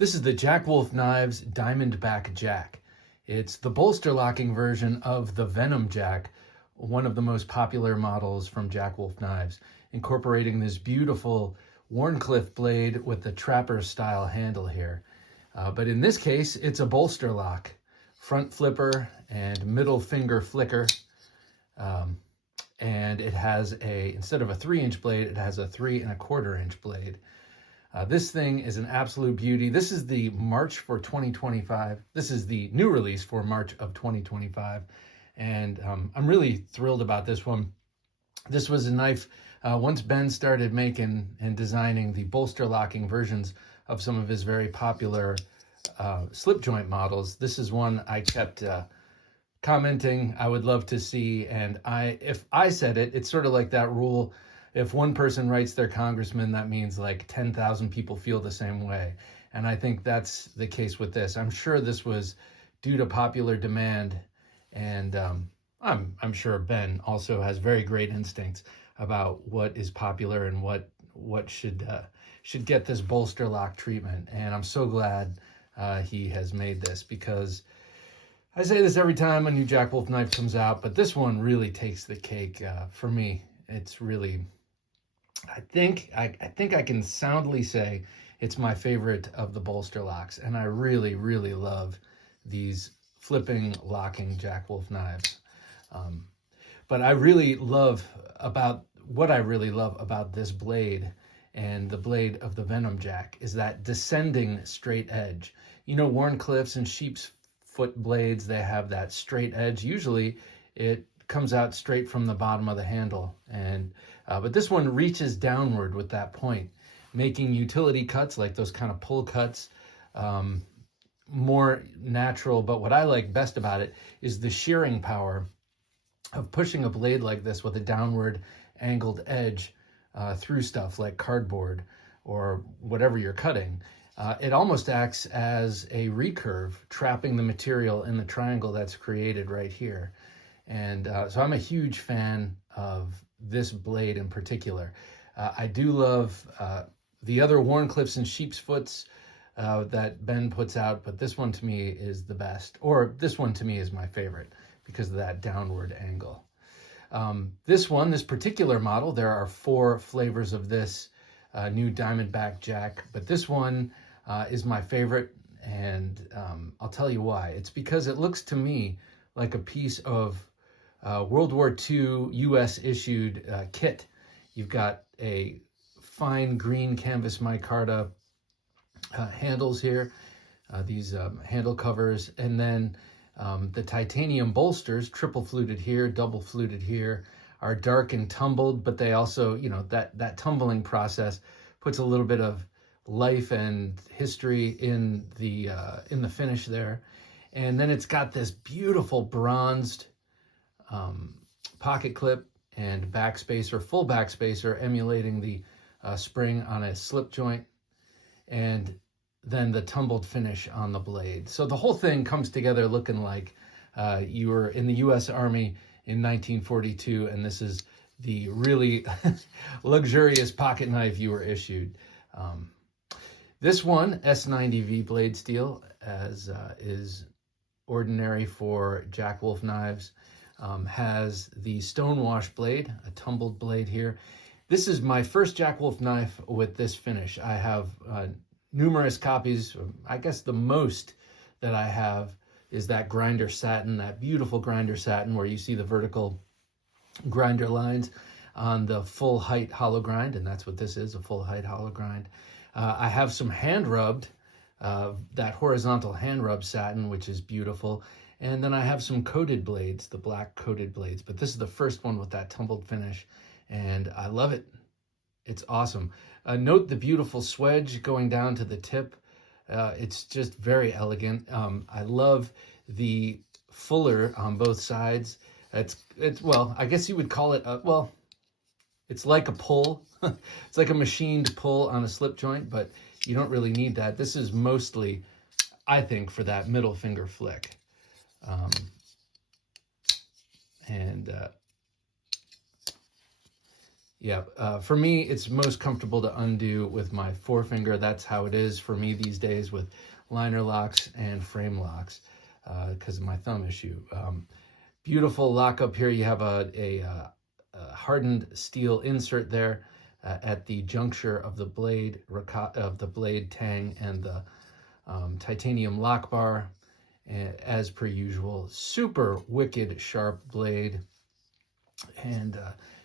This is the Jack Wolf Knives Diamondback Jack. It's the bolster locking version of the Venom Jack, one of the most popular models from Jack Wolf Knives, incorporating this beautiful Wharncliffe blade with the trapper style handle here. But in this case, it's a bolster lock, front flipper and middle finger flicker. And it has instead of a 3-inch blade, it has a 3 1/4-inch blade. This thing is an absolute beauty. This is the March for 2025. This is the new release for March of 2025. And I'm really thrilled about this one. This was a knife, once Ben started making and designing the bolster locking versions of some of his very popular slip joint models. This is one I kept commenting I would love to see. And if I said it, it's sort of like that rule. If one person writes their congressman, that means like 10,000 people feel the same way. And I think that's the case with this. I'm sure this was due to popular demand. And I'm sure Ben also has very great instincts about what is popular and what should get this bolster lock treatment. And I'm so glad he has made this, because I say this every time a new Jack Wolf knife comes out, but this one really takes the cake for me. It's really, I think I can soundly say it's my favorite of the bolster locks, and I really, really love these flipping, locking Jack Wolf knives. But I really love what I really love about this blade and the blade of the Venom Jack is that descending straight edge. You know, Wharncliffe's and sheep's foot blades, they have that straight edge. Usually it comes out straight from the bottom of the handle, and but this one reaches downward with that point, making utility cuts like those kind of pull cuts more natural. But what I like best about it is the shearing power of pushing a blade like this with a downward angled edge through stuff like cardboard or whatever you're cutting. It almost acts as a recurve, trapping the material in the triangle that's created right here. And so I'm a huge fan of this blade in particular. I do love the other Wharncliffe's and sheep's foots that Ben puts out, but this one to me is the best, or this one to me is my favorite because of that downward angle. This particular model, there are 4 flavors of this new Diamondback Jack, but this one is my favorite, and I'll tell you why. It's because it looks to me like a piece of World War II U.S. issued kit. You've got a fine green canvas micarta handles here, these handle covers, and then the titanium bolsters, triple fluted here, double fluted here, are dark and tumbled, but they also, you know, that tumbling process puts a little bit of life and history in the finish there. And then it's got this beautiful bronzed pocket clip and backspacer, full backspacer, emulating the spring on a slip joint, and then the tumbled finish on the blade. So the whole thing comes together looking like you were in the U.S. Army in 1942, and this is the really luxurious pocket knife you were issued. This one, S90V blade steel, as is ordinary for Jack Wolf knives, has the stonewash blade, a tumbled blade here. This is my first Jack Wolf knife with this finish. I have numerous copies. I guess the most that I have is that grinder satin, that beautiful grinder satin where you see the vertical grinder lines on the full height hollow grind, and that's what this is, a full height hollow grind. I have some hand rubbed, that horizontal hand rub satin, which is beautiful. And then I have some coated blades, the black coated blades, but this is the first one with that tumbled finish, and I love it. It's awesome. Note the beautiful swedge going down to the tip. It's just very elegant. I love the fuller on both sides. It's well, I guess you would call it, well, it's like a pull. It's like a machined pull on a slip joint, but you don't really need that. This is mostly, I think, for that middle finger flick. And Yeah, for me, it's most comfortable to undo with my forefinger. That's how it is for me these days with liner locks and frame locks because of my thumb issue. Beautiful lock up here. You have a hardened steel insert there at the juncture of the blade tang and the titanium lock bar, as per usual. Super wicked sharp blade, and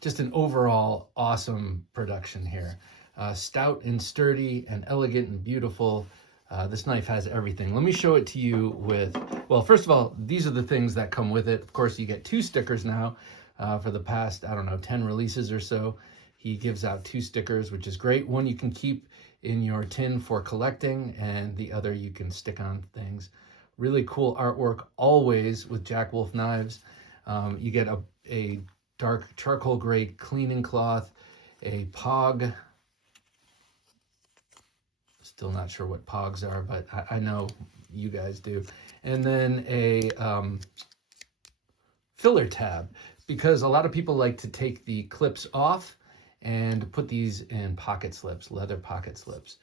just an overall awesome production here. Stout and sturdy and elegant and beautiful. This knife has everything. Let me show it to you with, well, first of all, these are the things that come with it. Of course, you get 2 stickers now. For the past, I don't know, 10 releases or so, he gives out 2 stickers, which is great. One you can keep in your tin for collecting, and the other you can stick on things. Really cool artwork always with Jack Wolf knives. You get a dark charcoal gray cleaning cloth, a pog. Still not sure what pogs are, but I know you guys do. And then a filler tab, because a lot of people like to take the clips off and put these in pocket slips, leather pocket slips.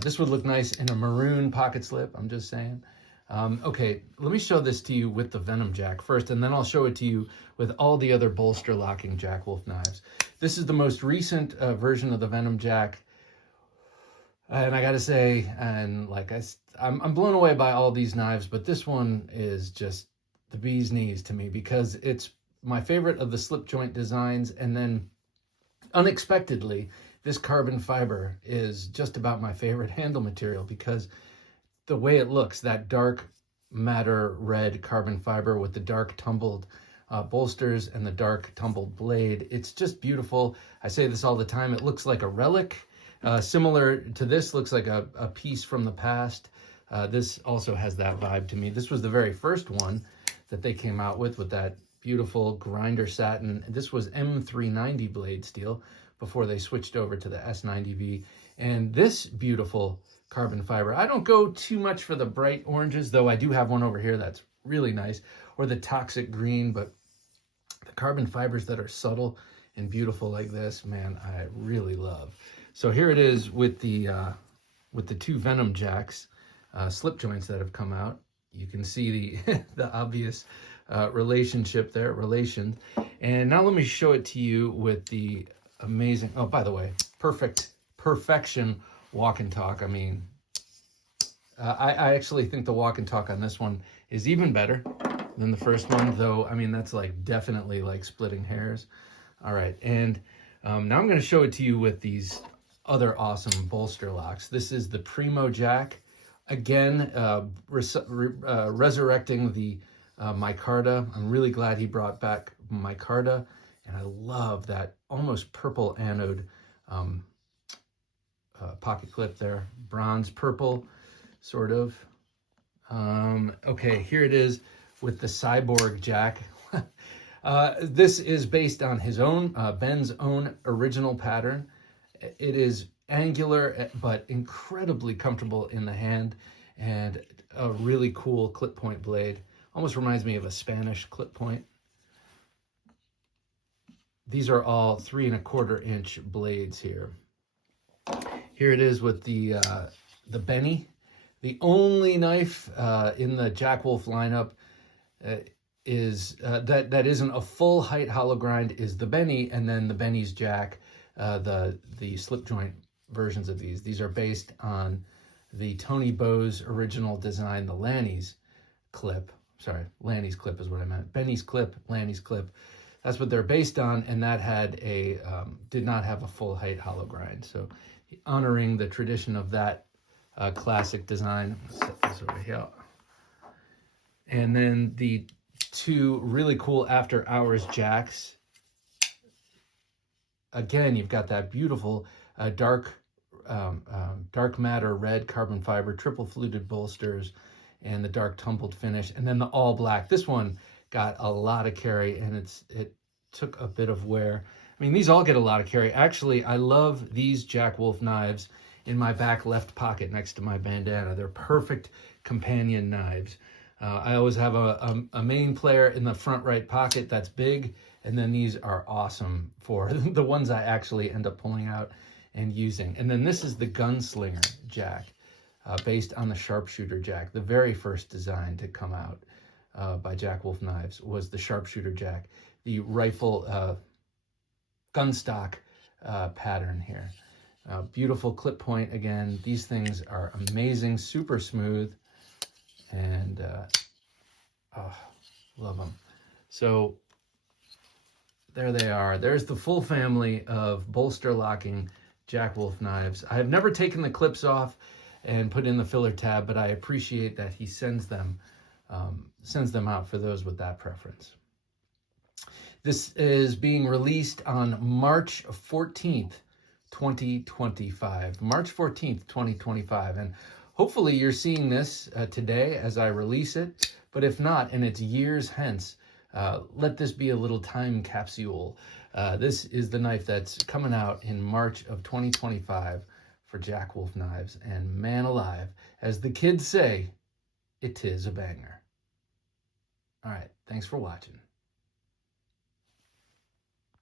This would look nice in a maroon pocket slip, I'm just saying. Okay, let me show this to you with the Venom Jack first, and then I'll show it to you with all the other bolster locking Jack Wolf knives. This is the most recent version of the Venom Jack. And I gotta say, and like I'm blown away by all these knives, but this one is just the bee's knees to me because it's my favorite of the slip joint designs. And then unexpectedly, this carbon fiber is just about my favorite handle material because the way it looks, that dark matter red carbon fiber with the dark tumbled bolsters and the dark tumbled blade, it's just beautiful. I say this all the time, it looks like a relic. Similar to this, looks like a piece from the past. This also has that vibe to me. This was the very first one that they came out with that beautiful grinder satin. This was M390 blade steel before they switched over to the S90V. And this beautiful carbon fiber, I don't go too much for the bright oranges, though I do have one over here that's really nice, or the toxic green, but the carbon fibers that are subtle and beautiful like this, man, I really love. So here it is with the 2 Venom Jacks slip joints that have come out. You can see the the obvious relationship there, relations. And now let me show it to you with the amazing, oh, by the way, perfection walk and talk. I mean, I actually think the walk and talk on this one is even better than the first one, though. I mean, that's like definitely like splitting hairs. All right, and now I'm going to show it to you with these other awesome bolster locks. This is the Primo Jack. Again, resurrecting the micarta. I'm really glad he brought back micarta, and I love that almost purple anode pocket clip there. Bronze purple, sort of. Okay, here it is with the Cyborg Jack. This is based on his own, Ben's own original pattern. It is angular, but incredibly comfortable in the hand, and a really cool clip point blade. Almost reminds me of a Spanish clip point. These are all 3 1/4 inch blades here. Here it is with the Benny. The only knife in the Jack Wolf lineup is that isn't a full height hollow grind is the Benny, and then the Benny's Jack. The slip joint versions of these. These are based on the Tony Bowes original design, the Lanny's clip. Sorry, Lanny's clip is what I meant. Benny's clip, Lanny's clip. That's what they're based on, and that had did not have a full height hollow grind. So honoring the tradition of that classic design. I'll set this over here. And then the 2 really cool after hours jacks. Again, you've got that beautiful dark matter red carbon fiber, triple fluted bolsters, and the dark tumbled finish, and then the all black. This one got a lot of carry, and it took a bit of wear. I mean, these all get a lot of carry. Actually, I love these Jack Wolf knives in my back left pocket next to my bandana. They're perfect companion knives. I always have a main player in the front right pocket that's big, and then these are awesome for the ones I actually end up pulling out and using. And then this is the Gunslinger Jack, based on the Sharpshooter Jack. The very first design to come out by Jack Wolf Knives was the Sharpshooter Jack, the rifle gun stock pattern here. Beautiful clip point again. These things are amazing, super smooth, and love them. So there they are. There's the full family of bolster locking Jack Wolf knives. I have never taken the clips off and put in the filler tab, but I appreciate that he sends them out for those with that preference. This is being released on March 14th, 2025. March 14th, 2025. And hopefully you're seeing this today as I release it. But if not, and it's years hence, let this be a little time capsule. This is the knife that's coming out in March of 2025 for Jack Wolf Knives. And man alive, as the kids say, it is a banger. All right, thanks for watching.